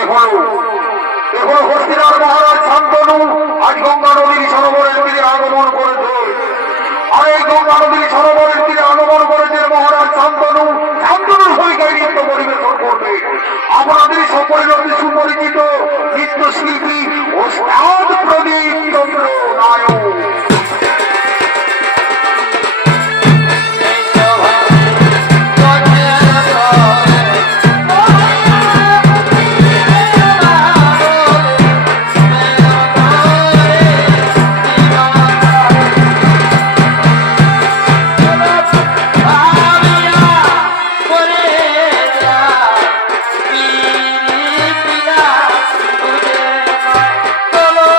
এখনো হস্তিনার মহারাজ শান্তনু আজ গঙ্গা নদীর সরোবরের তীরে আগমন করেছে। আর এই গঙ্গা নদীর সরোবরের তীরে আগমন করেছে মহারাজ শান্তনু। শান্তনুর ভূমিকায় নৃত্য পরিবেশন করবে আপনাদের সকলের অতি সুপরিচিত নৃত্যশিল্পী ওস্তাদ প্রদীপ চন্দ্র নায়ক। চলো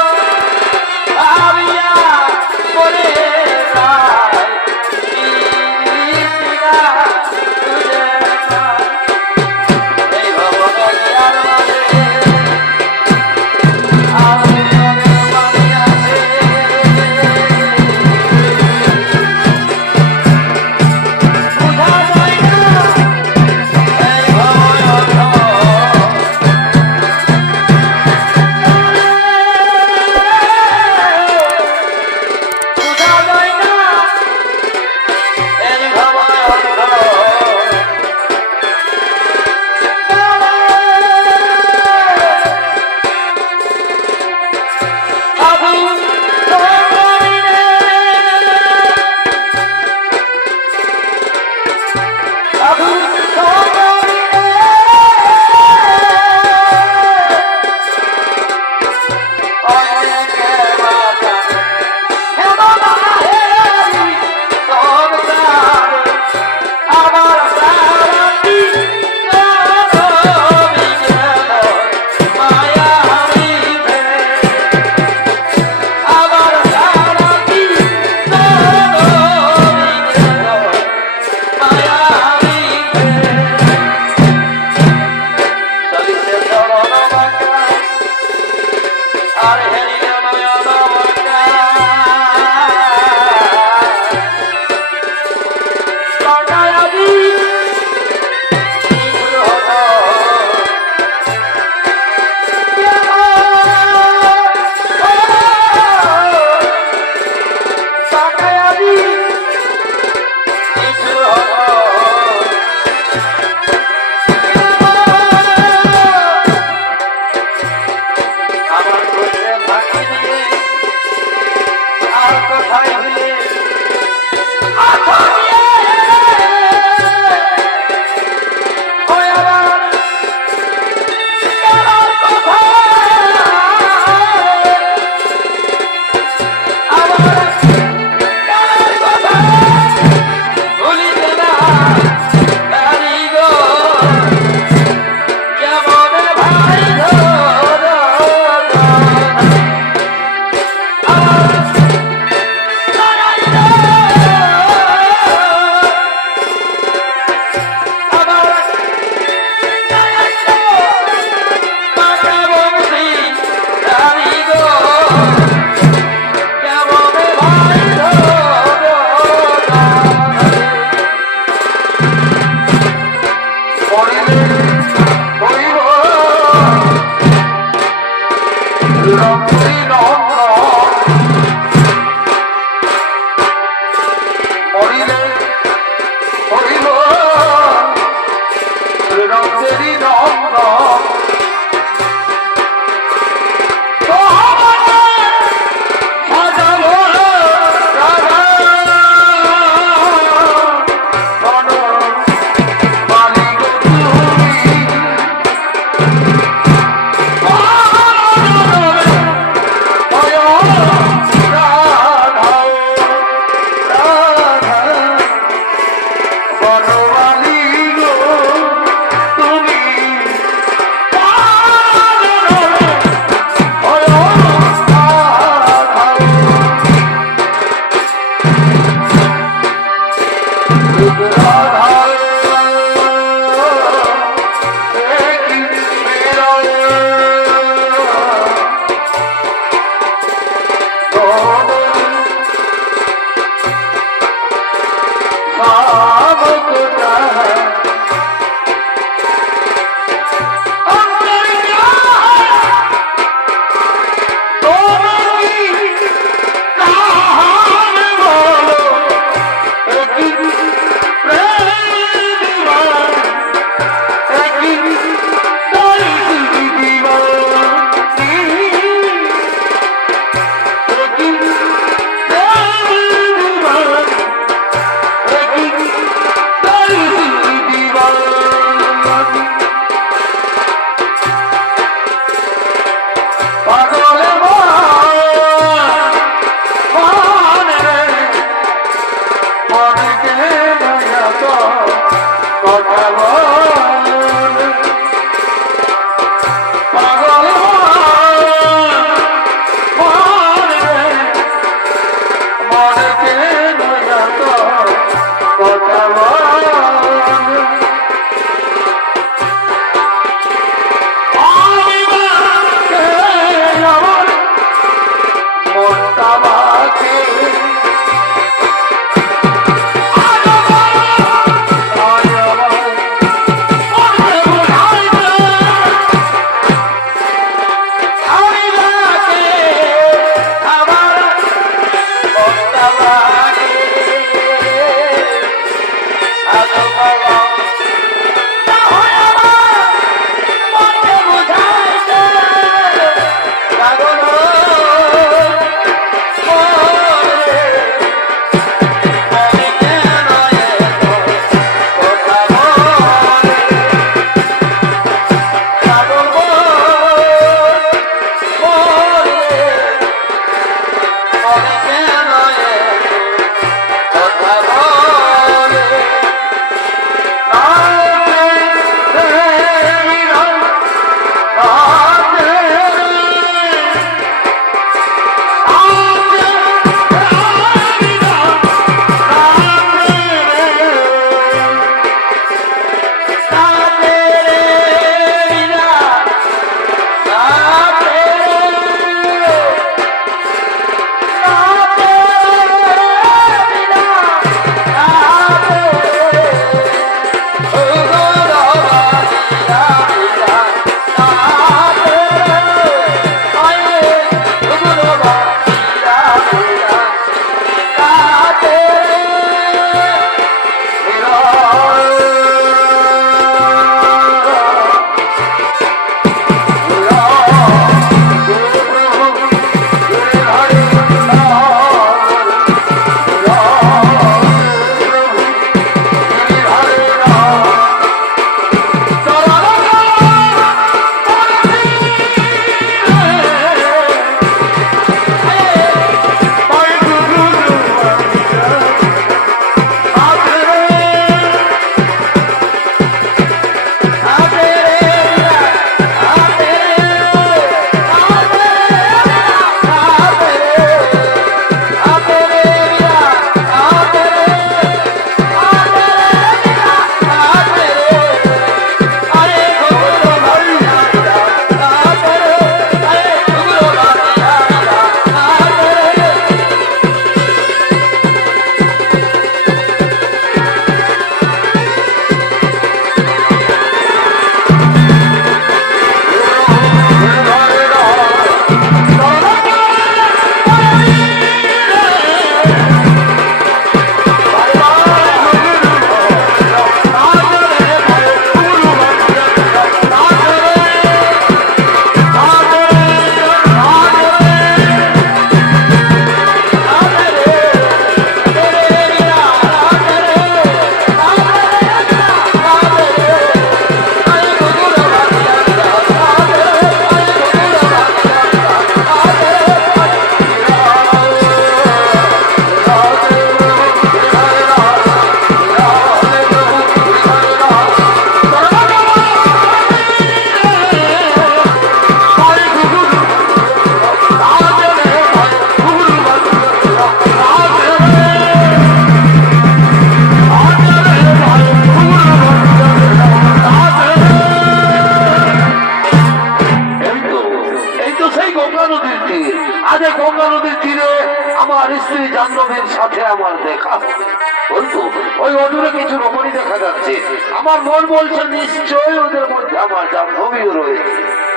স্ত্রী জাহ্নবীর সাথে আমার দেখা হবে। বলতো ওই অদূরে কিছু রমণী দেখা যাচ্ছে, আমার মন বলছে নিশ্চয়ই ওদের মধ্যে আমার জাহ্নবীও রয়েছে।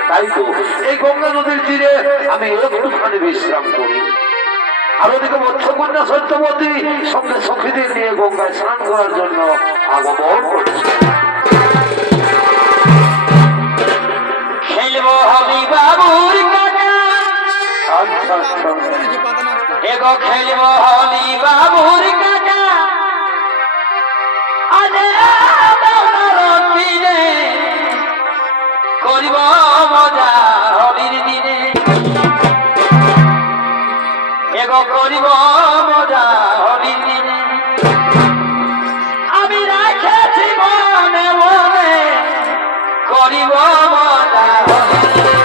তাই তো এই গঙ্গা নদীর তীরে আমি একটুখানি বিশ্রাম করি। আর ওদিকে মৎস্যকন্যা সত্যবতী সঙ্গে সখীদের নিয়ে গঙ্গায় স্নান করার জন্য আগমন করছে। খেলবো আমি বাবুর কাটা, আচ্ছা আচ্ছা, এগো খেলবো আমি বাবুর কাটা, আরে আমার দিনে করিব মজা হলির দিনে, এগো করিব মজা হলির দিনে। আমি রাখেছি মনে মনে করিব মজা হলির দিনে।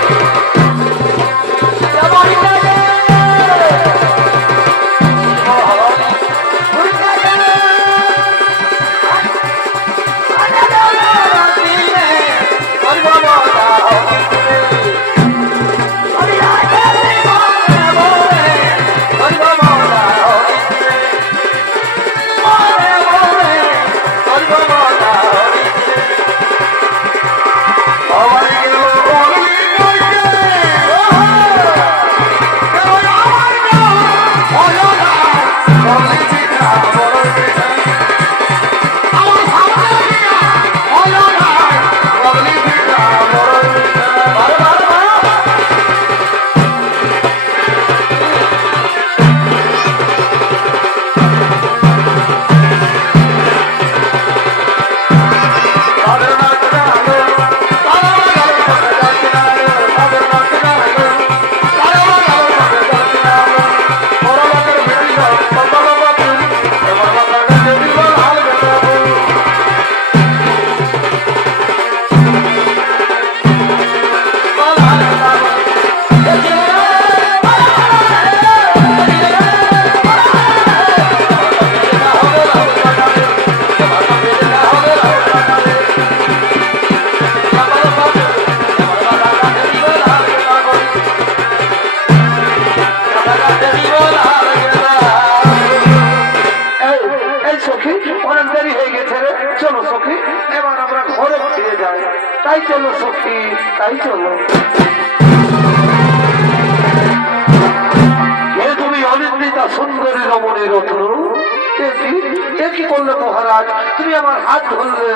তাই চলো সখী, তাই চলো। তুমি অনিন্দিতা সুন্দরী রমণী রত্ন, কি করলে মহারাজ? তুমি আমার হাত ধরলে।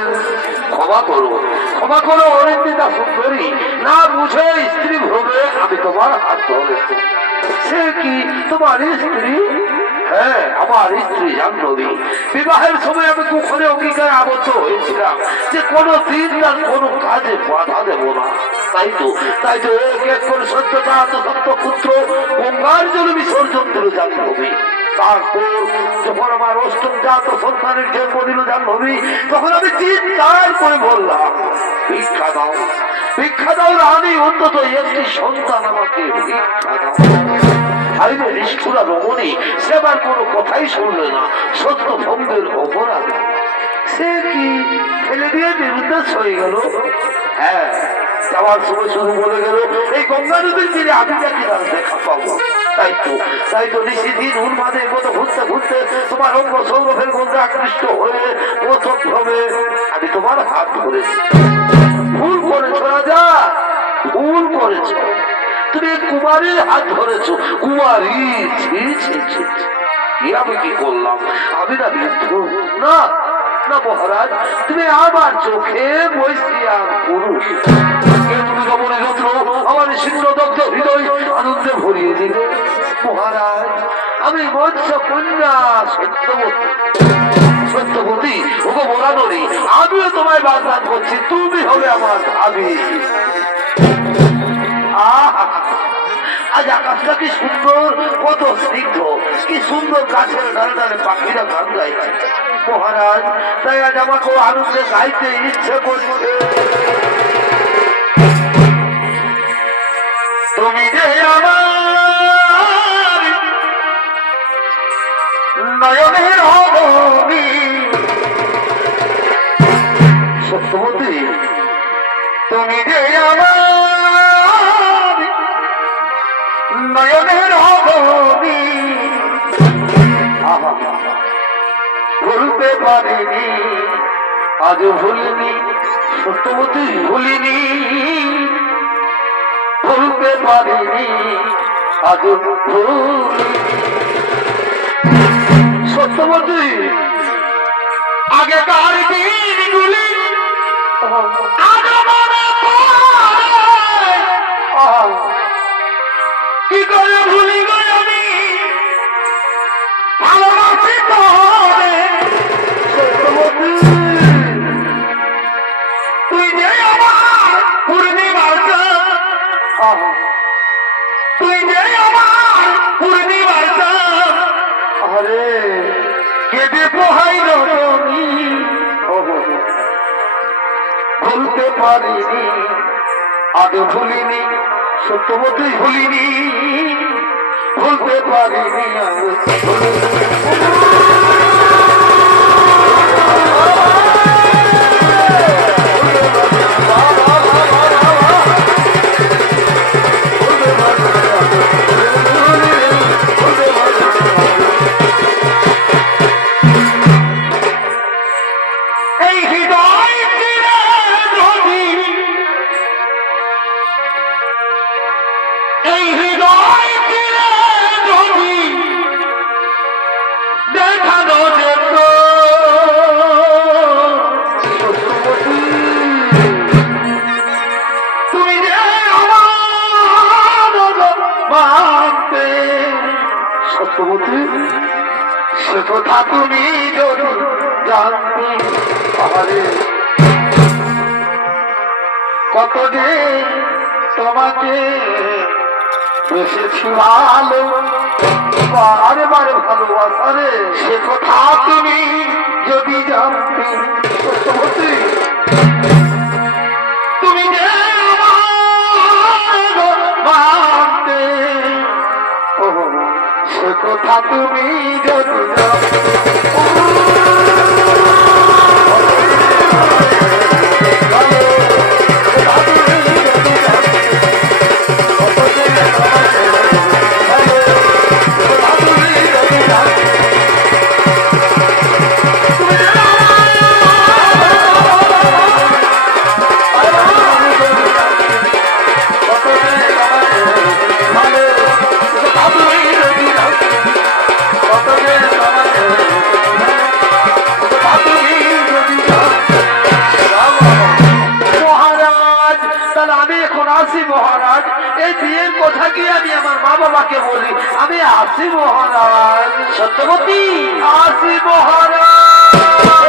ক্ষমা করো, ক্ষমা করো অনিন্দিতা সুন্দরী, না বুঝে স্ত্রী ভ্রমে আমি তোমার হাত ধরেছি। সে কি তোমার স্ত্রী? হ্যাঁ, আমার স্ত্রী জাহ্নবী। বিবাহের সময় আমি কুখনে অঙ্গীকারে আবদ্ধ হয়েছিলাম যে কোনো দিন তার কোনো কাজে বাধা দেব না। তাই তো এক এক করে সত্যজাত সত্য পুত্র গঙ্গার জলে বিসর্জন দিল জাহ্নবী। তারপর যখন আমার অষ্টম জাত সন্তানের জন্ম দিল জাহ্নবী, তখন আমি চিৎকার করে বললাম, ভিক্ষা দাও, ভিক্ষা দাও রানী, অন্তত একটি সন্তান আমাকে ভিক্ষা দাও। আইনে নিষ্ঠুরা রমণী সেবার কোনো কথাই শুনলে না, সত্য ভঙ্গের অপরাধ। সে কি ফেলে দিয়ে নিরুদ্দেশ হয়ে গেল? হ্যাঁ, যাওয়ার সময় শুধু বলে গেল এই গঙ্গা নদীর তীরে আমি নাকি তার দেখা পাবো। তাই তো নিশিদিন উন্মাদের মতো ঘুরতে ঘুরতে তোমার অঙ্গ সৌরভের মধ্যে আকৃষ্ট হয়ে প্রথম ভ্রমে আমি তোমার হাত ধরেছি। ভুল করেছ রাজা, ভুল করেছ। তুমি কুমারীর হাত ধরেছ। কুমারী? আমি কি করলাম? আমি না বৃদ্ধ? না না মহারাজ, তুমি আমার চোখে বৈশিয়া পুরুষ। তুমি রমণী রত্ন আমার শীঘ্রদগ্ধ হৃদয় আনন্দে ভরিয়ে দিলে। মহারাজ, আমি মৎস্য কন্যা সত্যবতী, ওগো মোরানরি, আমিও তোমায় বাগদান করছি, তুমি হবে আমার ভাবি। আজ আকাশটা কি সুন্দর, কত স্নিগ্ধ, কি সুন্দর গাছের ডালে ডালে পাখিরা গান গাইছে। মহারাজ, তাই আজ আমাকে আনন্দে গাইতে ইচ্ছে করছে। তুমি যে আমার নয়নের অবনী, সত্যবতী, তুমি যে আমার নয়নের অবনী, আজও ভুলিনি, সত্যবতী ভুলিনি, ভুলতে পারিনি, আজও ভুলিনি। সত্যবতী আগেকার দিনগুলি আজও মনে পড়ে। কি করে ভুলি গো আমি ভালোবাসি তোরে। সত্যবতী তুই যে আমার পূর্ণিমার চাঁদ, তুই যে আমার পূর্ণিমার চাঁদ, আরে কেঁদে পোহাই রজনী। ভুলতে পারিনি, আজও ভুলিনি, সত্যবতী ভুলিনি, ভুলতে পারিনি, আজও এই হৃদয় তীরে নদী, এই হৃদয় তীরে নদী দেখানো যেত। তুমি যে আমার মানতে, সত্যবতী সে কথা তুমি যদি জানতে। আরে কত যে তোমাকে বেসেছি ভালো, বারে বারে ভালোবাসা রে। সে কথা তুমি যদি জানতে। সত্যবতী তুমি যে আমার মানতে, সে কথা তুমি যদি জানতে। মহারাজ, তাহলে আমি এখন আসি মহারাজ। এই বিয়ের কথা কি আমি আমার মা বাবাকে বলি? আমি আসি মহারাজ। সত্যবতী আসি মহারাজ।